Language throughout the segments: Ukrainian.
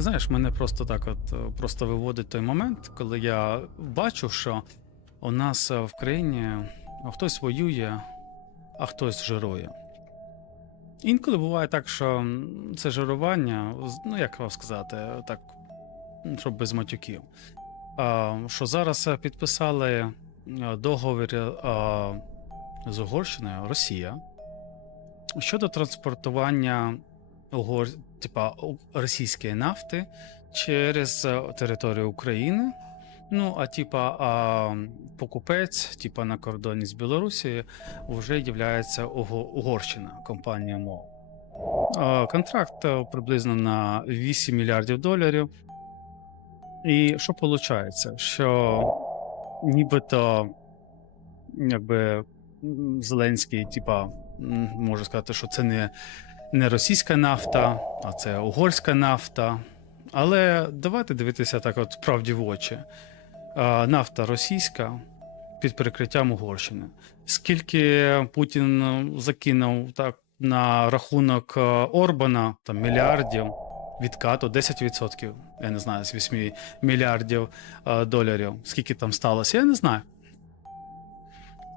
Ти знаєш, мене просто так от е, просто виводить той момент, коли я бачу, що у нас е, в країні хтось воює, а хтось жирує. Інколи буває так, що це жирування, ну як вам сказати, так, щоб без матюків. Що зараз е, підписали е, договір е, з Угорщиною Росія щодо транспортування угор... типа, російської нафти через е, територію України. Ну, а типа а, покупець, типа на кордоні з Білорусією, вже є Угорщина, компанія МОЛ. Контракт е, приблизно на 8 мільярдів доларів. І що виходить? Що нібито якби Зеленський, типа, може сказати, що це не, не російська нафта, а це угорська нафта. Але давайте дивитися так, от правді в очі. Нафта російська під прикриттям Угорщини. Скільки Путін закинув так на рахунок е, Орбана, там мільярдів відкату 10%, я не знаю, з 8 мільярдів е, доларів. Скільки там сталося, я не знаю.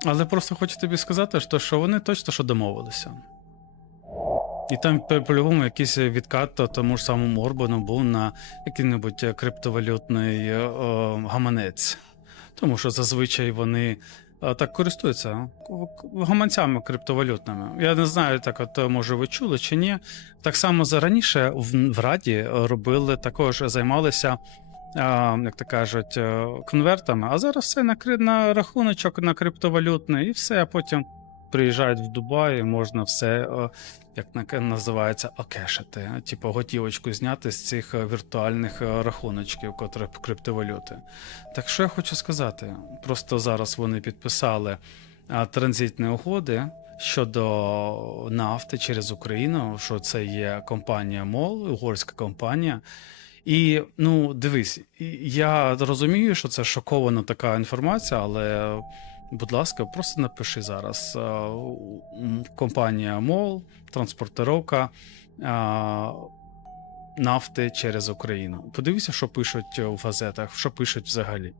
Але просто хочу тобі сказати, що вони точно що домовилися. І там по- по-любому якийсь відкат то- тому ж самому Орбану був на який-небудь е, криптовалютний е, о, гаманець. Тому що зазвичай вони е, так користуються гаманцями криптовалютними. Я не знаю, так от може ви чули чи ні. Так само за раніше в, Раді робили також займалися. Як то кажуть, конвертами, а зараз все на, на рахуночок на криптовалютний, і все, а потім приїжджають в Дубай, можна все, е, як називається, окешити, типу готівочку зняти з цих е, віртуальних е, рахуночків, котрі криптовалюти. Так що я хочу сказати, просто зараз вони підписали транзитні угоди щодо нафти через Україну, що це є компанія МОЛ, угорська компанія. І ну, дивись, я розумію, що це шокована така інформація, але, будь ласка, просто напиши зараз. м, Компанія МОЛ, транспортировка нафти через Україну. Подивися, що пишуть у газетах, що пишуть взагалі.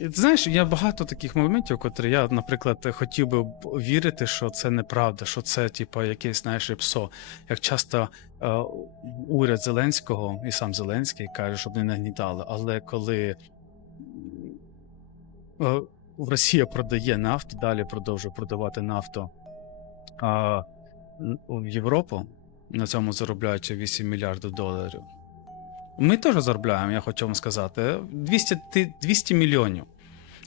Знаєш, є багато таких моментів, котрі я, наприклад, хотів би вірити, що це неправда, що це, типу, якесь, знаєш, псо. Як часто е, уряд Зеленського і сам Зеленський каже, щоб не нагнітали. Але коли е, Росія продає нафту, далі продовжує продавати нафту а, в Європу, на цьому заробляючи 8 мільярдів доларів. Ми теж заробляємо, я хочу вам сказати. 200, 200 мільйонів.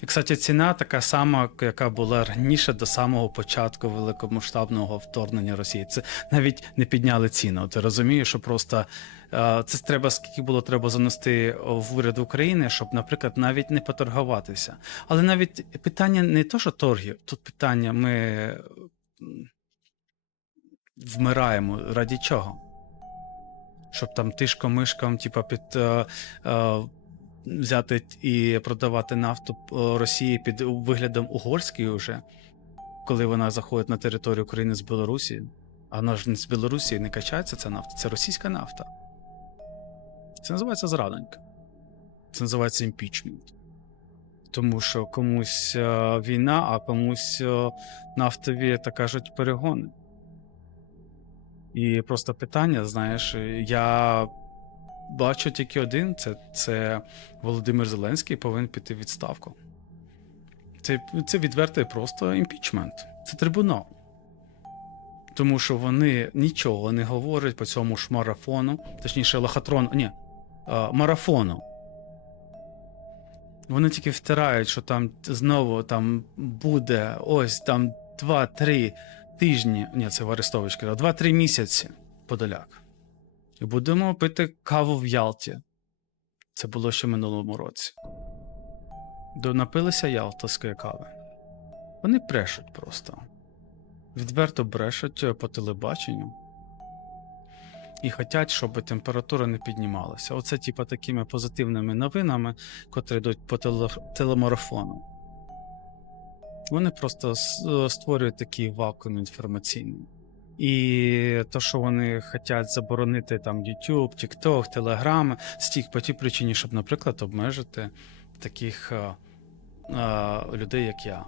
І, кстати, ціна така сама, яка була раніше до самого початку великомасштабного вторгнення Росії. Це навіть не підняли ціну. Ти розумієш, що просто це треба скільки було треба занести в уряд України, щоб, наприклад, навіть не поторгуватися. Але навіть питання не то, що торгів, тут питання ми вмираємо раді чого? Щоб там тишком-мишком, типа, під. Е, е, взяти і продавати нафту е, Росії під виглядом угорської вже, коли вона заходить на територію України з Білорусі. А вона ж не з Білорусі не качається ця нафта, це російська нафта. Це називається зраданка. Це називається імпічмент. Тому що комусь е, війна, а комусь е, нафтові, так кажуть, перегони. І просто питання, знаєш, я бачу тільки один: це, це Володимир Зеленський повинен піти в відставку. Це, це відвертий просто імпічмент. Це трибунал. Тому що вони нічого не говорять по цьому ж марафону, точніше, лохотрон, ні, марафону. Вони тільки втирають, що там знову там буде ось там 2-3 тижні. Ні, це в Арестович казав, 2-3 місяці Подоляк. І будемо пити каву в Ялті. Це було ще минулому році. До напилися ялтовської кави. Вони брешуть просто. Відверто брешуть е, по телебаченню. І хочуть, щоб температура не піднімалася. Оце, типа, такими позитивними новинами, котрі йдуть по теле- телемарафону. Вони просто створюють такий вакуум інформаційний. І то, що вони хочуть заборонити там YouTube, TikTok, Telegram, стік по тій причині, щоб, наприклад, обмежити таких е, е, людей, як я.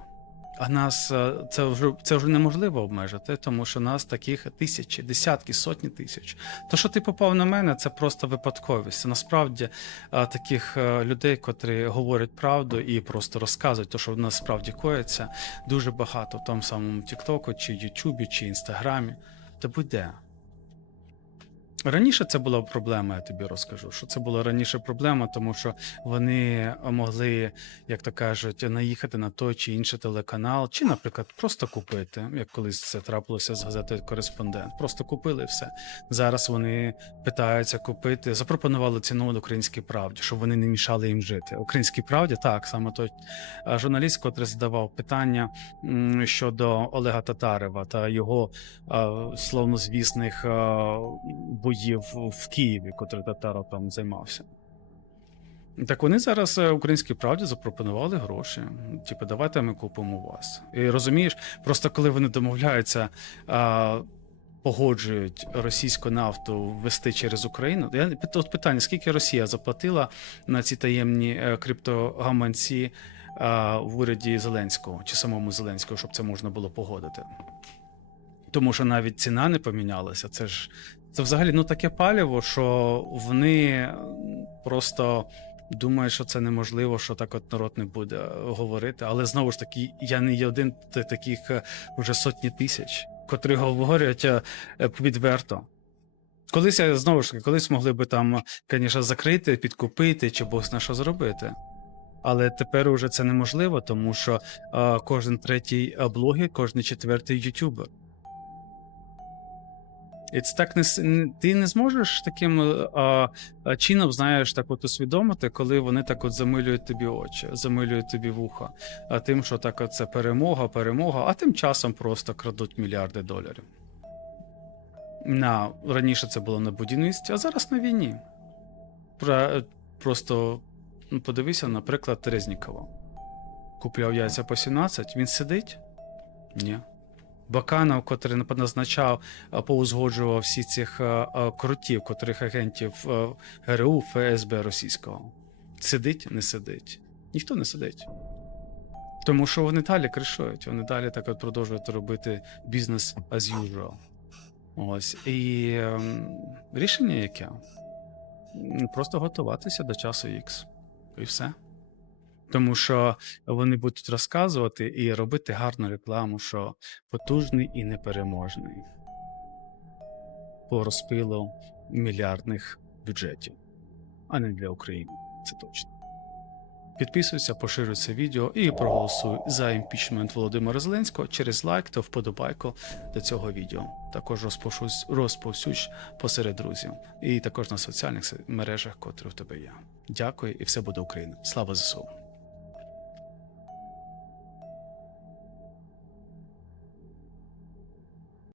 А нас е, це вже це вже неможливо обмежити, тому що нас таких тисячі, десятки, сотні тисяч. То, що ти попав на мене, це просто випадковість. Насправді е, таких е, людей, котрі говорять правду і просто розказують, те, що насправді коїться, дуже багато в тому самому Тіктоку, чи Ютубі, чи Інстаграмі. Та будь-де. Раніше це була проблема, я тобі розкажу. Що це була раніше проблема, тому що вони могли, як то кажуть, наїхати на той чи інший телеканал, чи, наприклад, просто купити, як колись це трапилося з газетою Кореспондент. Просто купили все. Зараз вони питаються купити, запропонували ціну українській правді, щоб вони не мішали їм жити. Українській правді, так саме той журналіст, котрий задавав питання щодо Олега Татарева та його а, славнозвісних а, боїв в Києві, котрий Татаров там займався. Так вони зараз е, українській правді запропонували гроші. Типу, давайте ми купимо вас. І розумієш, просто коли вони домовляються, а, погоджують російську нафту ввести через Україну. Я от питання: скільки Росія заплатила на ці таємні е, криптогаманці а, в уряді Зеленського чи самому Зеленського, щоб це можна було погодити? Тому що навіть ціна не помінялася. Це ж це взагалі ну таке паліво, що вони просто думають, що це неможливо, що так от народ не буде говорити. Але знову ж таки, я не є один та таких е, вже сотні тисяч, котрі говорять е, відверто. Колись я знову ж таки, колись могли би там, звісно, закрити, підкупити чи бог на що зробити. Але тепер уже це неможливо, тому що е, кожен третій блогер, кожен четвертий ютубер. І це так не ти не зможеш таким е, а, а, чином, знаєш, так от усвідомити, коли вони так от замилюють тобі очі, замилюють тобі вуха, а тим, що так от це перемога, перемога, а тим часом просто крадуть мільярди доларів. На, раніше це було на будівництві, а зараз на війні. Про, просто ну, подивися, наприклад, Резнікова. Купляв яйця по 17, він сидить? Ні. Баканов, котрий назначав, а, поузгоджував всі цих крутів, котрих агентів ГРУ, ФСБ російського. Сидить, не сидить. Ніхто не сидить. Тому що вони далі кришують, вони далі так от продовжують робити бізнес as usual. Ось. І ем, рішення яке? Просто готуватися до часу X. І все. Тому що вони будуть розказувати і робити гарну рекламу, що потужний і непереможний по розпилу мільярдних бюджетів, а не для України. Це точно. Підписуйся, поширюй це відео і проголосуй за імпічмент Володимира Зеленського через лайк та вподобайку до цього відео. Також розповсюдь посеред друзів і також на соціальних мережах, котрі в тебе є. Дякую і все буде Україна. Слава ЗСУ!